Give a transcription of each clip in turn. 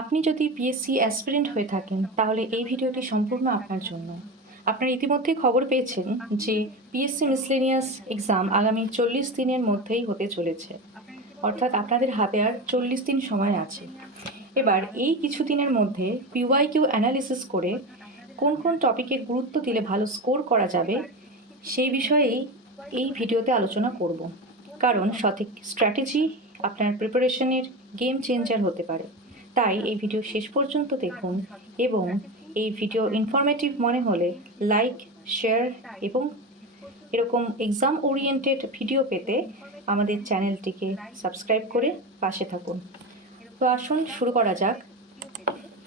আপনি যদি PSC aspirant হয়ে থাকেন তাহলে এই ভিডিওটি সম্পূর্ণ আপনার জন্য। আপনারা ইতিমধ্যেই খবর পেয়েছেন যে পিএসসি মিসলেনিয়াস এক্সাম আগামী 40 দিনের মধ্যেই হতে চলেছে। অর্থাৎ আপনাদের হাতে আর 40 দিন সময় আছে। এবার এই কিছু দিনের মধ্যে পিওয়াইকিউ অ্যানালিসিস করে কোন কোন টপিকে গুরুত্ব দিলে ভালো স্কোর করা যাবে সেই বিষয়েই এই ভিডিওতে আলোচনা করব। কারণ সঠিক স্ট্র্যাটেজি আপনার প্রিপারেশনের গেম চেঞ্জার হতে পারে। তাই এই ভিডিও শেষ পর্যন্ত দেখুন এবং এই ভিডিও ইনফরমেটিভ মনে হলে লাইক, শেয়ার এবং এরকম এক্সাম ওরিয়েন্টেড ভিডিও পেতে আমাদের চ্যানেলটিকে সাবস্ক্রাইব করে পাশে থাকুন। তো আসুন শুরু করা যাক।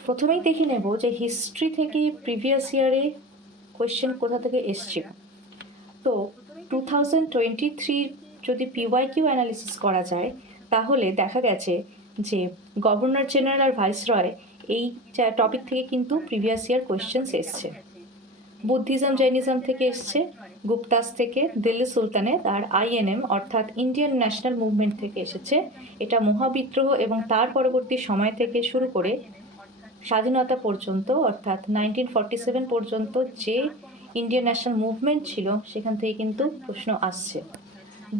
প্রথমেই দেখে নেব যে হিস্ট্রি থেকে প্রিভিয়াস ইয়ারে কোয়েশ্চেন কোথা থেকে এসছিল। তো 2023 যদি পিওয়াইকিউ অ্যানালিসিস করা যায় তাহলে দেখা গেছে যে গভর্নর জেনারেল আর ভাইসরয় এই টপিক থেকে কিন্তু প্রিভিয়াস ইয়ার কোয়েশ্চেন্স এসছে। বুদ্ধিজম জৈনিজম থেকে এসছে, গুপ্তাস থেকে, দিল্লি সুলতানেত আর আইএনএম অর্থাৎ ইন্ডিয়ান ন্যাশনাল মুভমেন্ট থেকে এসেছে। এটা মহাবিদ্রোহ এবং তার পরবর্তী সময় থেকে শুরু করে স্বাধীনতা পর্যন্ত অর্থাৎ 1947 পর্যন্ত যে ইন্ডিয়ান ন্যাশনাল মুভমেন্ট ছিল সেখান থেকে কিন্তু প্রশ্ন আসছে।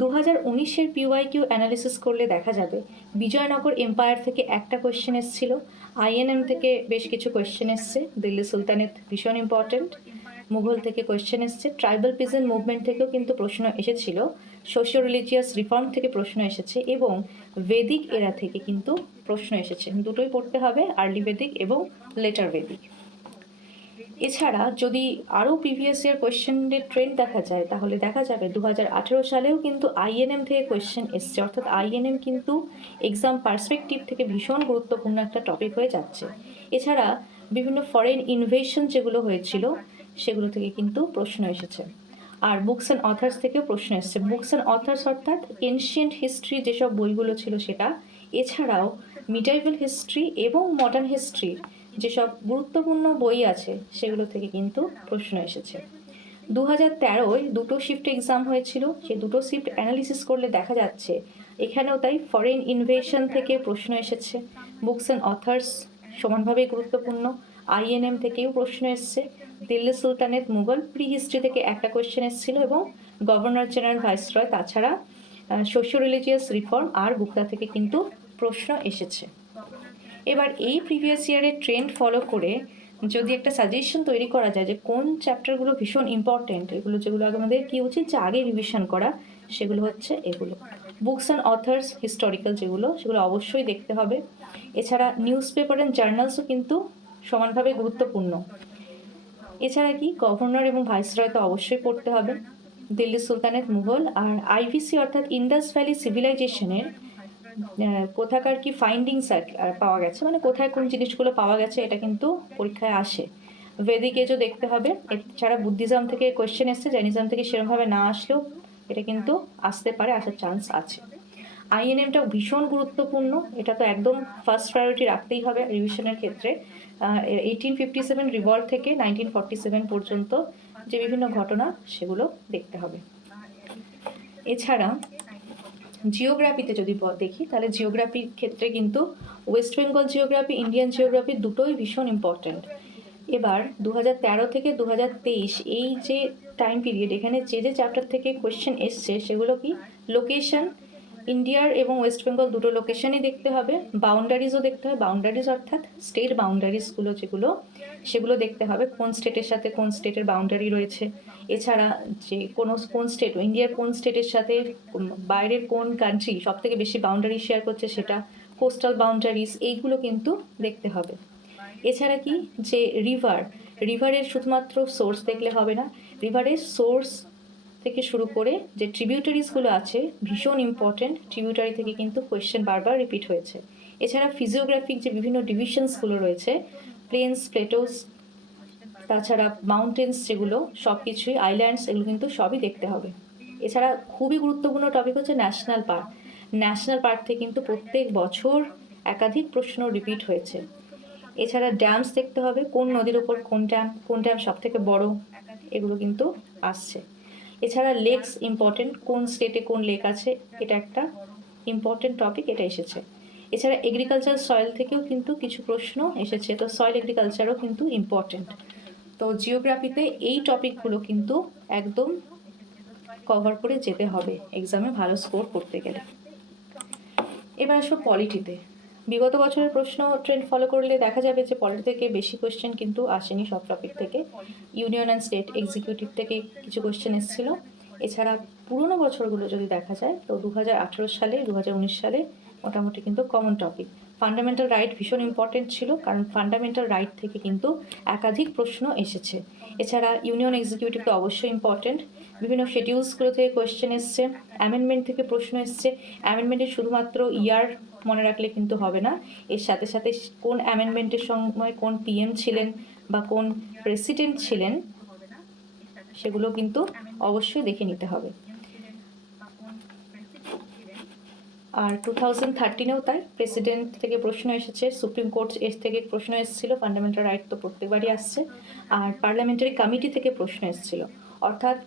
2019-এর পিওয়াইকিউ অ্যানালিসিস করলে দেখা যাবে বিজয়নগর এম্পায়ার থেকে একটা কোয়েশ্চেন এসেছিল, আইএনএম থেকে বেশ কিছু কোয়েশ্চেন এসছে, দিল্লি সুলতানেত ভীষণ ইম্পর্টেন্ট, মুঘল থেকে কোয়েশ্চেন এসছে, ট্রাইবাল পিজন মুভমেন্ট থেকেও কিন্তু প্রশ্ন এসেছিল, সোশিও রিলিজিয়াস রিফর্ম থেকে প্রশ্ন এসেছে এবং বেদিক এরা থেকে কিন্তু প্রশ্ন এসেছে। দুটোই পড়তে হবে, আর্লি বেদিক এবং লেটার বেদিক। এছাড়া যদি আরও প্রিভিয়াস ইয়ার কোয়েশ্চেনের ট্রেন্ড দেখা যায় তাহলে দেখা যাবে 2018 সালেও কিন্তু আইএনএম থেকে কোয়েশ্চেন এসছে। অর্থাৎ আইএনএম কিন্তু এক্সাম পার্সপেক্টিভ থেকে ভীষণ গুরুত্বপূর্ণ একটা টপিক হয়ে যাচ্ছে। এছাড়া বিভিন্ন ফরেন ইনভেশন যেগুলো হয়েছিল সেগুলো থেকে কিন্তু প্রশ্ন এসেছে। আর বুকস অ্যান্ড অথার্স থেকেও প্রশ্ন এসেছে। বুকস অ্যান্ড অথার্স অর্থাৎ এনশিয়েন্ট হিস্ট্রি যেসব বইগুলো ছিল সেটা, এছাড়াও মিডাইভাল হিস্ট্রি এবং মডার্ন হিস্ট্রির যেসব গুরুত্বপূর্ণ বই আছে সেগুলো থেকে কিন্তু প্রশ্ন এসেছে। 2013-য় দুটো শিফট এক্সাম হয়েছিল, সেই দুটো শিফট অ্যানালিসিস করলে দেখা যাচ্ছে এখানেও তাই ফরেন ইনভেশন থেকে প্রশ্ন এসেছে। বুকস অ্যান্ড অথার্স সমানভাবে গুরুত্বপূর্ণ, আইএনএম থেকেও প্রশ্ন এসছে, দিল্লি সুলতানেত মুঘল প্রি হিস্ট্রি থেকে একটা কোয়েশ্চেন এসেছিল এবং গভর্নর জেনারেল ভাইসরয়, তাছাড়া সোশিও রিলিজিয়াস রিফর্ম আর গুপ্তা থেকে কিন্তু প্রশ্ন এসেছে। এবার এই প্রিভিয়াস ইয়ারের ট্রেন্ড ফলো করে যদি একটা সাজেশন তৈরি করা যায় যে কোন চ্যাপ্টারগুলো ভীষণ ইম্পর্টেন্ট, এগুলো যেগুলো আমাদের কি উচিত যে আগে রিভিশন করা, সেগুলো হচ্ছে এগুলো। বুকস অ্যান্ড অথার্স হিস্টোরিক্যাল যেগুলো সেগুলো অবশ্যই দেখতে হবে। এছাড়া নিউজ পেপার অ্যান্ড জার্নালসও কিন্তু সমানভাবে গুরুত্বপূর্ণ। এছাড়া কি গভর্নর এবং ভাইসরয় তো অবশ্যই পড়তে হবে, দিল্লি সুলতানেত মুঘল আর আইভিসি অর্থাৎ ইন্দাস ভ্যালি সিভিলাইজেশনের কোথাকার কি ফাইন্ডিংস পাওয়া গেছে, মানে কোথায় কোন জিনিসগুলো পাওয়া গেছে এটা কিন্তু পরীক্ষায় আসে। ভেদিক এজও দেখতে হবে। এছাড়া বুদ্ধিজম থেকে কোয়েশ্চেন এসছে, জৈনিজম থেকে সেরকমভাবে না আসলেও এটা কিন্তু আসতে পারে, আসার চান্স আছে। আইএনএমটাও ভীষণ গুরুত্বপূর্ণ, এটা তো একদম ফার্স্ট প্রায়োরিটি রাখতেই হবে রিভিশনের ক্ষেত্রে। 1857 রিভল্ট থেকে 1947 পর্যন্ত যে বিভিন্ন ঘটনা সেগুলো দেখতে হবে। এছাড়া জিওগ্রাফিতে যদি দেখি তাহলে জিওগ্রাফির ক্ষেত্রে কিন্তু West Bengal geography, Indian geography দুটোই ভীষণ ইম্পর্ট্যান্ট। এবার 2013 থেকে 2023 এই যে টাইম পিরিয়ড, এখানে যে যে চ্যাপ্টার থেকে কোয়েশ্চেন এসছে সেগুলো কি, লোকেশন, ইন্ডিয়ার এবং ওয়েস্ট বেঙ্গল দুটো লোকেশনই দেখতে হবে, বাউন্ডারিজও দেখতে হবে, বাউন্ডারিজ অর্থাৎ স্টেট বাউন্ডারিজগুলো যেগুলো সেগুলো দেখতে হবে, কোন স্টেটের সাথে কোন স্টেটের বাউন্ডারি রয়েছে। এছাড়া যে কোন স্টেট, ইন্ডিয়ার কোন স্টেটের সাথে বাইরের কোন কান্ট্রি সব থেকে বেশি বাউন্ডারি শেয়ার করছে সেটা, কোস্টাল বাউন্ডারিজ, এইগুলো কিন্তু দেখতে হবে। এছাড়া কি যে রিভারের শুধুমাত্র সোর্স দেখলে হবে না, রিভারের সোর্স থেকে শুরু করে যে ট্রিবিউটারিজগুলো আছে ভীষণ ইম্পর্টেন্ট, ট্রিবিউটারি থেকে কিন্তু কোয়েশ্চেন বারবার রিপিট হয়েছে। এছাড়া ফিজিওগ্রাফিক যে বিভিন্ন ডিভিশনসগুলো রয়েছে, প্লেন্স, প্লেটোস, তাছাড়া মাউন্টেন্স যেগুলো সব কিছুই, আইল্যান্ডস, এগুলো কিন্তু সবই দেখতে হবে। এছাড়া খুবই গুরুত্বপূর্ণ টপিক হচ্ছে ন্যাশনাল পার্ক। ন্যাশনাল পার্ক থেকে কিন্তু প্রত্যেক বছর একাধিক প্রশ্ন রিপিট হয়েছে। এছাড়া ড্যামস দেখতে হবে, কোন নদীর ওপর কোন ড্যাম সব থেকে বড়, এগুলো কিন্তু আসছে। এছাড়া লেকস ইম্পর্টেন্ট, কোন স্টেটে কোন লেক আছে, এটা একটা ইম্পর্টেন্ট টপিক, এটা এসেছে। এছাড়া এগ্রিকালচার সয়েল থেকেও কিন্তু কিছু প্রশ্ন এসেছে, তো সয়েল এগ্রিকালচারও কিন্তু ইম্পর্টেন্ট। তো জিওগ্রাফিতে এই টপিকগুলো কিন্তু একদম কভার করে যেতে হবে এক্সামে ভালো স্কোর করতে গেলে। এবার আসবো পলিটিতে। বিগত বছরের প্রশ্ন ট্রেন্ড ফলো করলে দেখা যাবে যে পলিটি থেকে বেশি কোয়েশ্চেন কিন্তু আসেনি সব টপিক থেকে। ইউনিয়ন অ্যান্ড স্টেট এক্সিকিউটিভ থেকে কিছু কোয়েশ্চেন এসেছিলো। এছাড়া পুরনো বছরগুলো যদি দেখা যায় তো 2018 সালে 2019 সালে মোটামুটি কিন্তু কমন টপিক। ফান্ডামেন্টাল রাইট ভীষণ ইম্পর্টেন্ট ছিল, কারণ ফান্ডামেন্টাল রাইট থেকে কিন্তু একাধিক প্রশ্ন এসেছে। এছাড়া ইউনিয়ন এক্সিকিউটিভ তো অবশ্যই ইম্পর্টেন্ট। বিভিন্ন শিডিউলসগুলো থেকে কোয়েশ্চেন এসছে, অ্যামেন্ডমেন্ট থেকে প্রশ্ন এসছে। অ্যামেন্ডমেন্টে শুধুমাত্র ইয়ার মনে রাখলে কিন্তু হবে না, এর সাথে সাথে কোন অ্যামেন্ডমেন্টের সময় কোন পিএম ছিলেন বা কোন প্রেসিডেন্ট ছিলেন সেগুলো কিন্তু অবশ্যই দেখে নিতে হবে। আর 2013-এও তাই প্রেসিডেন্ট থেকে প্রশ্ন এসেছে, সুপ্রিম কোর্ট থেকে প্রশ্ন এসেছিল, ফান্ডামেন্টাল রাইট তো প্রত্যেকবারই আসছে, আর পার্লামেন্টারি কমিটি থেকে প্রশ্ন এসেছিল। অর্থাৎ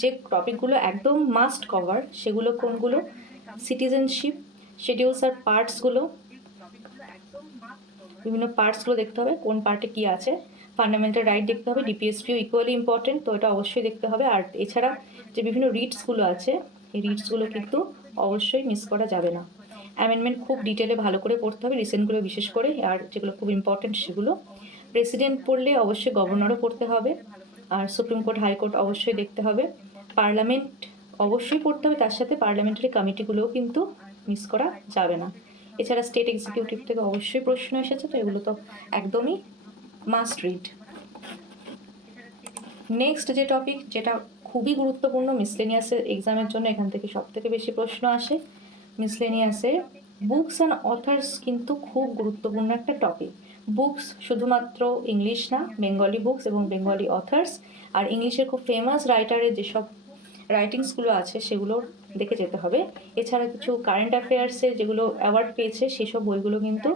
যে টপিকগুলো একদম মাস্ট কভার সেগুলো কোনগুলো? সিটিজেনশিপ, শিডিউলস আর পার্টসগুলো, বিভিন্ন পার্টসগুলো দেখতে হবে কোন পার্টে কী আছে। ফান্ডামেন্টাল রাইট দেখতে হবে, ডিপিএসপিও ইকুয়ালি ইম্পর্টেন্ট, তো এটা অবশ্যই দেখতে হবে। আর এছাড়া যে বিভিন্ন রিটসগুলো আছে এই রিটসগুলো কিন্তু অবশ্যই মিস করা যাবে না। অ্যামেন্ডমেন্ট খুব ডিটেলে ভালো করে পড়তে হবে, রিসেন্টগুলো বিশেষ করে, আর যেগুলো খুব ইম্পর্টেন্ট সেগুলো। প্রেসিডেন্ট পড়লে অবশ্যই গভর্নরও পড়তে হবে, আর সুপ্রিম কোর্ট হাইকোর্ট অবশ্যই দেখতে হবে। পার্লামেন্ট অবশ্যই পড়তে হবে, তার সাথে পার্লামেন্টারি কমিটিগুলোও কিন্তু মিস করা যাবে না। এছাড়া স্টেট এক্সিকিউটিভ থেকে অবশ্যই প্রশ্ন এসেছে, তো এগুলো তো একদমই মাস্ট রিড। নেক্সট যে টপিক, যেটা খুবই গুরুত্বপূর্ণ মিসলেনিয়াসের এক্সামের জন্য, এখান থেকে সব থেকে বেশি প্রশ্ন আসে মিসলেনিয়াসের বুকস অ্যান্ড অথার্স, কিন্তু খুব গুরুত্বপূর্ণ একটা টপিক। বুকস শুধুমাত্র ইংলিশ না, বেঙ্গলি বুকস এবং বেঙ্গলি অথার্স, আর ইংলিশের খুব ফেমাস রাইটারের যেসব রাইটিংসগুলো আছে সেগুলো দেখে যেতে হবে। এছাড়া কিছু কারেন্ট অ্যাফেয়ার্সে যেগুলো অ্যাওয়ার্ড পেয়েছে সেসব বইগুলো কিন্তু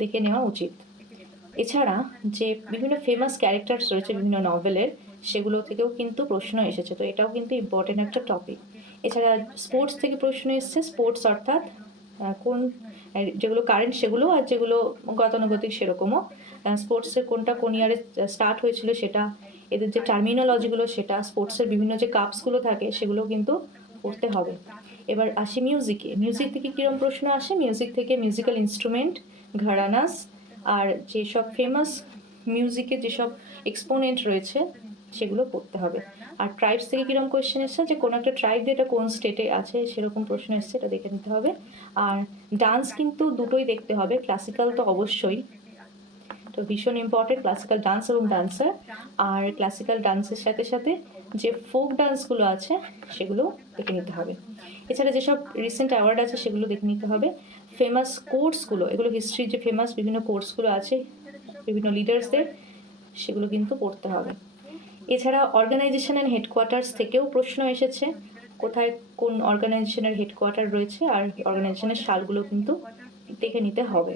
দেখে নেওয়া উচিত। এছাড়া যে বিভিন্ন ফেমাস ক্যারেক্টার্স রয়েছে বিভিন্ন নভেলের, সেগুলো থেকেও কিন্তু প্রশ্ন এসেছে, তো এটাও কিন্তু ইম্পর্টেন্ট একটা টপিক। এছাড়া স্পোর্টস থেকে প্রশ্ন এসছে, স্পোর্টস অর্থাৎ কোন যেগুলো কারেন্ট সেগুলো, আর যেগুলো গতানুগতিক সেরকমও। স্পোর্টসের কোনটা কোন ইয়ারে স্টার্ট হয়েছিল সেটা, এদের যে টার্মিনোলজিগুলো সেটা, স্পোর্টসের বিভিন্ন যে কাপসগুলো থাকে সেগুলো কিন্তু পড়তে হবে। এবার আসি মিউজিকে। মিউজিক থেকে কীরকম প্রশ্ন আসে? মিউজিক থেকে মিউজিক্যাল ইনস্ট্রুমেন্ট, ঘরানাস, আর যেসব ফেমাস মিউজিকের যেসব এক্সপোনেন্ট রয়েছে সেগুলো পড়তে হবে। আর ট্রাইবস থেকে কীরকম কোয়েশ্চেন এসছে, যে কোনো একটা ট্রাইব দিয়ে এটা কোন স্টেটে আছে সেরকম প্রশ্ন এসছে, এটা দেখে নিতে হবে। আর ডান্স কিন্তু দুটোই দেখতে হবে, ক্লাসিক্যাল তো অবশ্যই, তো ভীষণ ইম্পর্টেন্ট ক্লাসিক্যাল ডান্স এবং ডান্সার। আর ক্লাসিক্যাল ডান্সের সাথে সাথে যে ফোক ডান্সগুলো আছে সেগুলো দেখে নিতে হবে। এছাড়া যেসব রিসেন্ট অ্যাওয়ার্ড আছে সেগুলো দেখে নিতে হবে। ফেমাস কোর্সগুলো, এগুলো হিস্ট্রির যে ফেমাস বিভিন্ন কোর্সগুলো আছে বিভিন্ন লিডার্সদের, সেগুলো কিন্তু পড়তে হবে। এছাড়া অর্গানাইজেশন অ্যান্ড হেডকোয়ার্টার্স থেকেও প্রশ্ন এসেছে, কোথায় কোন অর্গানাইজেশনের হেডকোয়ার্টার রয়েছে আর অর্গানাইজেশনের সালগুলো কিন্তু দেখে নিতে হবে।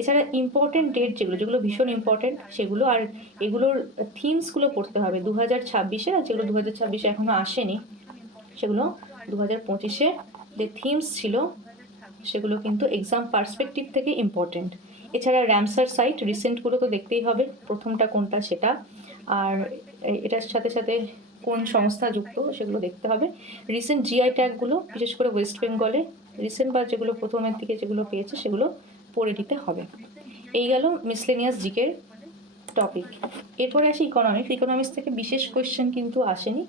এছাড়া ইম্পর্টেন্ট ডেট যেগুলো ভীষণ ইম্পর্টেন্ট সেগুলো, আর এগুলোর থিমসগুলো পড়তে হবে 2026-এ, আর যেগুলো 2026-এ এখনও আসেনি সেগুলো 2025-এ যে থিমস ছিল সেগুলো কিন্তু এক্সাম পার্সপেক্টিভ থেকে ইম্পর্টেন্ট। এছাড়া র্যামসার সাইট রিসেন্টগুলো তো দেখতেই হবে, প্রথমটা কোনটা সেটা, আর এটার সাথে সাথে কোন সংস্থা যুক্ত সেগুলো দেখতে হবে। রিসেন্ট জিআই ট্যাগগুলো বিশেষ করে ওয়েস্ট বেঙ্গলে রিসেন্ট বা যেগুলো প্রথমের দিকে যেগুলো পেয়েছে সেগুলো পড়ে নিতে হবে। এই গেল মিসলেনিয়াস জিকের টপিক। এরপরে আসি ইকোনমিক্স। ইকোনমিক্স থেকে বিশেষ কোয়েশ্চেন কিন্তু আসেনি।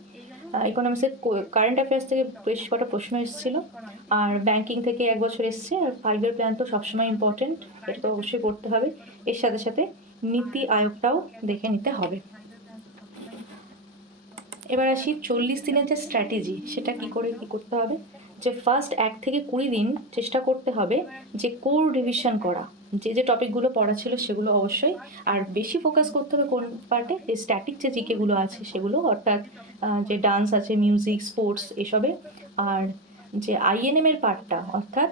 ইকোনমিক্সের কারেন্ট অ্যাফেয়ার্স থেকে বেশ কটা প্রশ্ন এসেছিলো, আর ব্যাংকিং থেকে এক বছর এসছে, আর 5-year প্ল্যান তো সবসময় ইম্পর্টেন্ট, এটা তো অবশ্যই পড়তে হবে। এর সাথে সাথে নীতি আয়োগটাও দেখে নিতে হবে। এবার আসি 40 দিনের যে স্ট্র্যাটেজি, সেটা কী করতে হবে, যে ফার্স্ট 1 থেকে 20 দিন চেষ্টা করতে হবে যে কোর রিভিশন করা, যে টপিকগুলো পড়া ছিল সেগুলো অবশ্যই, আর বেশি ফোকাস করতে হবে কোন পার্টে, যে স্ট্যাটিক যে জিকেগুলো আছে সেগুলো, অর্থাৎ যে ডান্স আছে, মিউজিক, স্পোর্টস এসবে। আর যে আইএনএমের পার্টটা, অর্থাৎ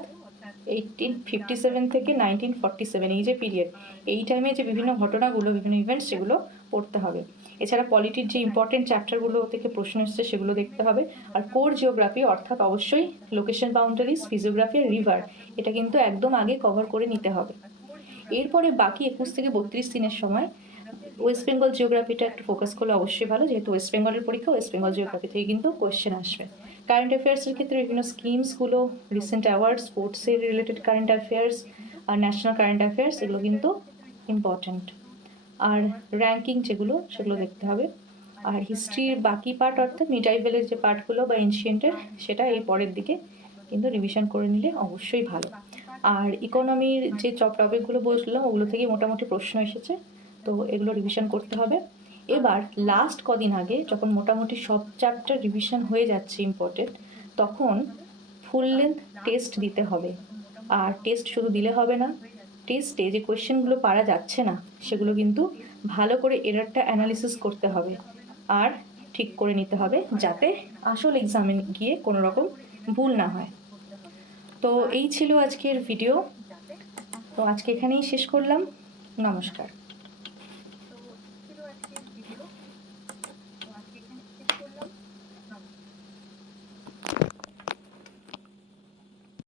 1857 থেকে 1947 এই যে পিরিয়ড, এই টাইমে যে বিভিন্ন ঘটনাগুলো, বিভিন্ন ইভেন্টস সেগুলো পড়তে হবে। এছাড়া পলিটির যে ইম্পর্টেন্ট চ্যাপ্টারগুলো থেকে প্রশ্ন এসছে সেগুলো দেখতে হবে। আর কোর জিওগ্রাফি অর্থাৎ অবশ্যই লোকেশন বাউন্ডারিজ, ফিজিওগ্রাফি আর রিভার, এটা কিন্তু একদম আগে কভার করে নিতে হবে। এরপরে বাকি 21 থেকে 32 দিনের সময় ওয়েস্ট বেঙ্গল জিওগ্রাফিটা একটু ফোকাস করলে অবশ্যই ভালো, যেহেতু ওয়েস্ট বেঙ্গলের পরীক্ষা ওয়েস্ট বেঙ্গল জিওগ্রাফি থেকে কিন্তু কোয়েশ্চেন আসবে। কারেন্ট অ্যাফেয়ার্সের ক্ষেত্রে বিভিন্ন স্কিমসগুলো, রিসেন্ট অ্যাওয়ার্ড, স্পোর্টসের রিলেটেড কারেন্ট অ্যাফেয়ার্স আর ন্যাশনাল কারেন্ট অ্যাফেয়ার্স, এগুলো কিন্তু ইম্পর্ট্যান্ট। আর র্যাঙ্কিং যেগুলো সেগুলো দেখতে হবে। আর হিস্ট্রির বাকি পার্ট অর্থাৎ মিডাইভেলের যে পার্টগুলো বা এনশিয়েন্টের, সেটা এই পরের দিকে কিন্তু রিভিশন করে নিলে অবশ্যই ভালো। আর ইকোনমির যে টপিকগুলো বলছিলাম ওগুলো থেকে মোটামুটি প্রশ্ন এসেছে, তো এগুলো রিভিশন করতে হবে। এবার লাস্ট কদিন আগে যখন মোটামুটি সব চ্যাপ্টার রিভিশন হয়ে যাচ্ছে ইম্পর্টেন্ট, তখন ফুল লেন্থ টেস্ট দিতে হবে। আর টেস্ট শুধু দিলে হবে না, টেস্টে যে কোয়েশ্চেনগুলো পারা যাচ্ছে না সেগুলো কিন্তু ভালো করে এরারটা অ্যানালিসিস করতে হবে আর ঠিক করে নিতে হবে, যাতে আসল এক্সামে গিয়ে কোনো রকম ভুল না হয়। তো এই ছিল আজকের ভিডিও। তো আজকে এখানেই শেষ করলাম। নমস্কার।